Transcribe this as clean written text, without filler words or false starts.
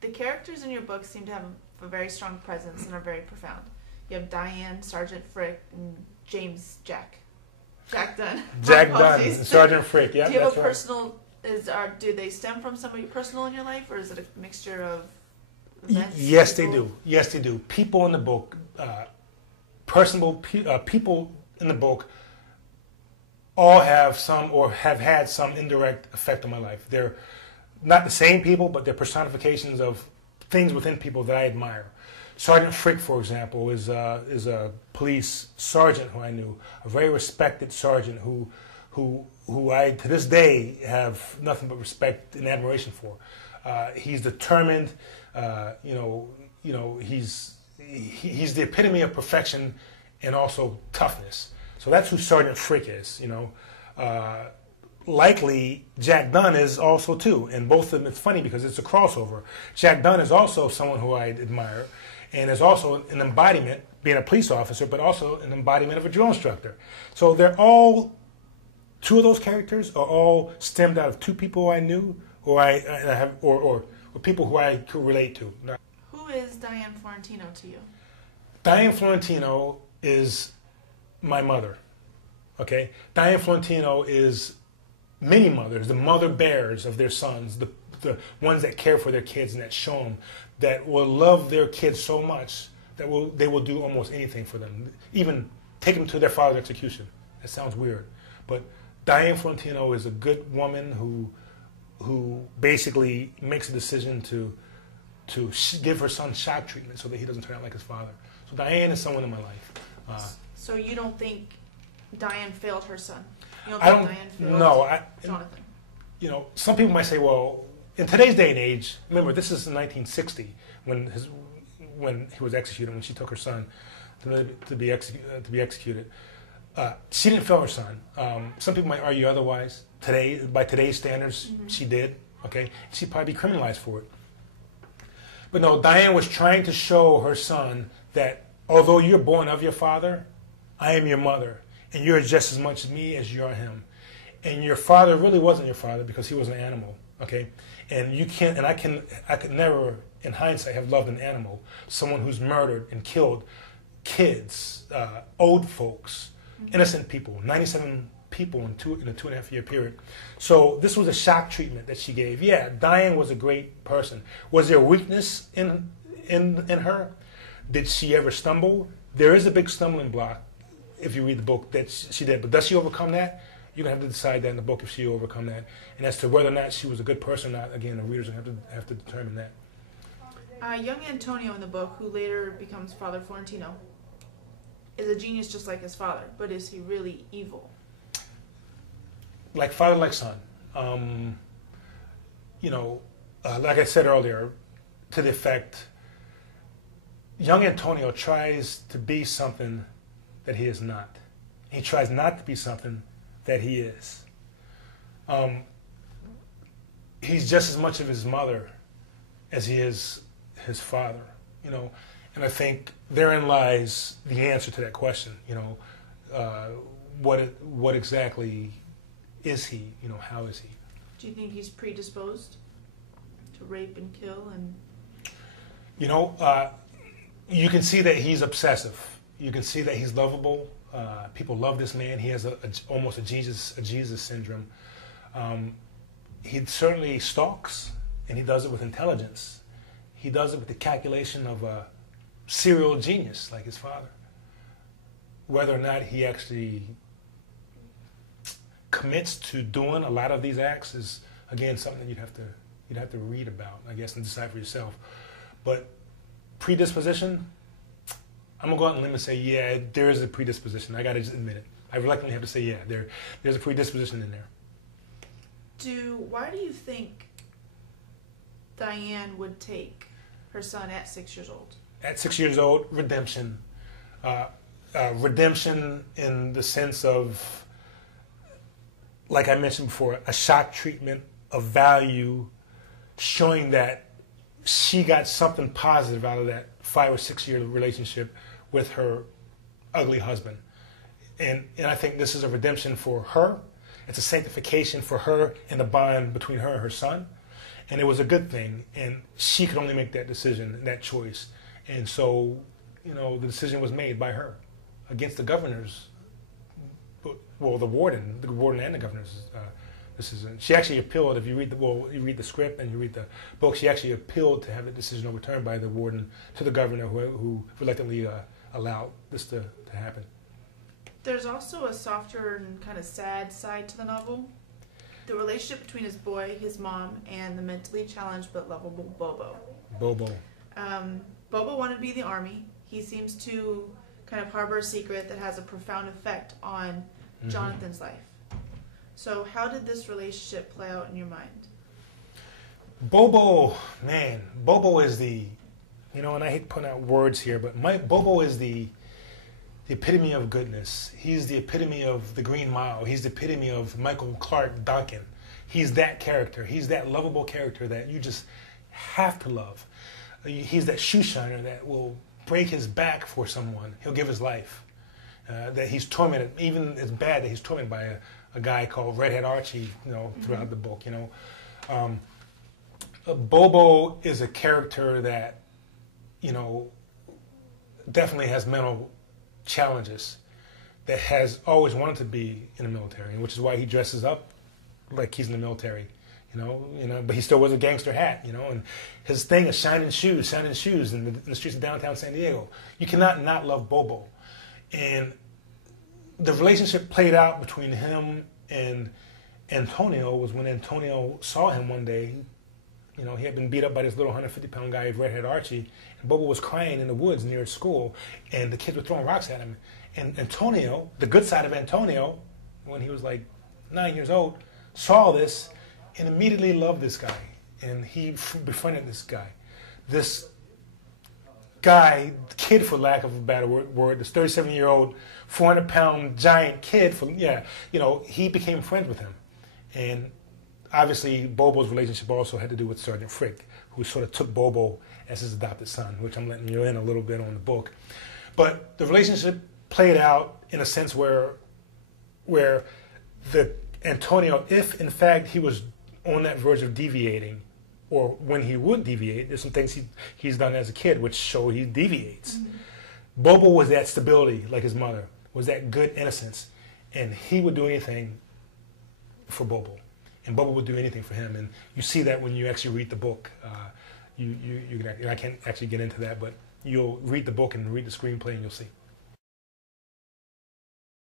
The characters in your book seem to have a very strong presence and are very profound. You have Diane, Sergeant Frick, and James Jack Dunn. Jack Dunn, Sergeant Frick. Yeah. Do you have a personal? Do they stem from somebody personal in your life, or is it a mixture of events? Yes, they do. Yes, they do. People in the book, people in the book, all have some or have had some indirect effect on my life. They're not the same people, but they're personifications of things within people that I admire. Sergeant Frick, for example, is a police sergeant who I knew, a very respected sergeant who I to this day have nothing but respect and admiration for. He's determined. He's the epitome of perfection and also toughness. So that's who Sergeant Frick is. Likely Jack Dunn is also too, and both of them. It's funny because it's a crossover. Jack Dunn is also someone who I admire, and is also an embodiment, being a police officer, but also an embodiment of a drill instructor. So they're all, two of those characters are all stemmed out of two people I knew, or people who I could relate to. Who is Diane Florentino to you? Diane Florentino is my mother. Okay, Diane Florentino is many mothers, the mother bears of their sons, the ones that care for their kids and that show them, that will love their kids so much that they will do almost anything for them, even take them to their father's execution. That sounds weird, but Diane Florentino is a good woman who basically makes a decision to give her son shock treatment so that he doesn't turn out like his father. So Diane is someone in my life. So you don't think Diane failed her son? You don't I think don't. Diane failed No, Jonathon? Some people might say, well, in today's day and age, remember this is in 1960 when he was executed, when she took her son to be executed. She didn't fail her son. Some people might argue otherwise. By today's standards, she did. Okay, she'd probably be criminalized for it. But no, Diane was trying to show her son that although you're born of your father, I am your mother, and you're just as much me as you are him. And your father really wasn't your father because he was an animal. Okay, and you can't, and I could never, in hindsight, have loved an animal, someone who's murdered and killed kids, old folks, innocent people, 97 people in a 2.5-year period. So this was a shock treatment that she gave. Yeah, Diane was a great person. Was there weakness in her? Did she ever stumble? There is a big stumbling block if you read the book that she did. But does she overcome that? You're going to have to decide that in the book if she overcome that. And as to whether or not she was a good person or not, again, the readers have to determine that. Young Antonio in the book, who later becomes Father Florentino, is a genius just like his father, but is he really evil? Like father, like son. Like I said earlier, to the effect, young Antonio tries to be something that he is not. He tries not to be something that he is. He's just as much of his mother as he is his father, And I think therein lies the answer to that question. What exactly is he? How is he? Do you think he's predisposed to rape and kill and? You can see that he's obsessive. You can see that he's lovable. People love this man. He has almost a Jesus syndrome. He certainly stalks, and he does it with intelligence. He does it with the calculation of a serial genius like his father. Whether or not he actually commits to doing a lot of these acts is, again, something that you'd have to read about, I guess, and decide for yourself. But predisposition, I'm gonna go out on a limb and say, yeah, there is a predisposition. I gotta just admit it. I reluctantly have to say, yeah, there's a predisposition in there. Why do you think Diane would take her son at 6 years old? At 6 years old, redemption. Redemption in the sense of, like I mentioned before, a shock treatment of value, showing that she got something positive out of that 5 or 6 year relationship with her ugly husband. And I think this is a redemption for her. It's a sanctification for her and the bond between her and her son. and it was a good thing. And she could only make that decision, that choice. And so, the decision was made by her against the governor's, well, the warden and the governor's decision. She actually appealed. If you read the script and you read the book, she actually appealed to have the decision overturned by the warden to the governor, who reluctantly allowed this to happen. There's also a softer and kind of sad side to the novel. The relationship between his boy, his mom, and the mentally challenged but lovable Bobo. Bobo. Bobo wanted to be in the army. He seems to kind of harbor a secret that has a profound effect on Jonathan's life. So how did this relationship play out in your mind? Bobo is the, and I hate putting out words here, but Bobo is the epitome of goodness. He's the epitome of the Green Mile. He's the epitome of Michael Clark Duncan. He's that character. He's that lovable character that you just have to love. He's that shoe shiner that will break his back for someone. He'll give his life. That he's tormented. Even it's bad that he's tormented by a guy called Redhead Archie, throughout the book. Bobo is a character that, definitely has mental challenges, that has always wanted to be in the military, which is why he dresses up like he's in the military, but he still wears a gangster hat, and his thing is shining shoes in the streets of downtown San Diego. You cannot not love Bobo. And the relationship played out between him and Antonio was when Antonio saw him one day. He had been beat up by this little 150-pound guy, Redhead Archie, and Bobo was crying in the woods near his school, and the kids were throwing rocks at him. And Antonio, the good side of Antonio, when he was like 9 years old, saw this and immediately loved this guy, and he befriended this guy. This guy, kid for lack of a better word, this 37-year-old, 400-pound giant kid, he became friends with him. And obviously, Bobo's relationship also had to do with Sergeant Frick, who sort of took Bobo as his adopted son, which I'm letting you in a little bit on the book. But the relationship played out in a sense where the Antonio, if in fact he was on that verge of deviating, or when he would deviate, there's some things he's done as a kid which show he deviates. Mm-hmm. Bobo was that stability, like his mother, was that good innocence, and he would do anything for Bobo. And Bobo would do anything for him, and you see that when you actually read the book. I can't actually get into that, but you'll read the book and read the screenplay, and you'll see.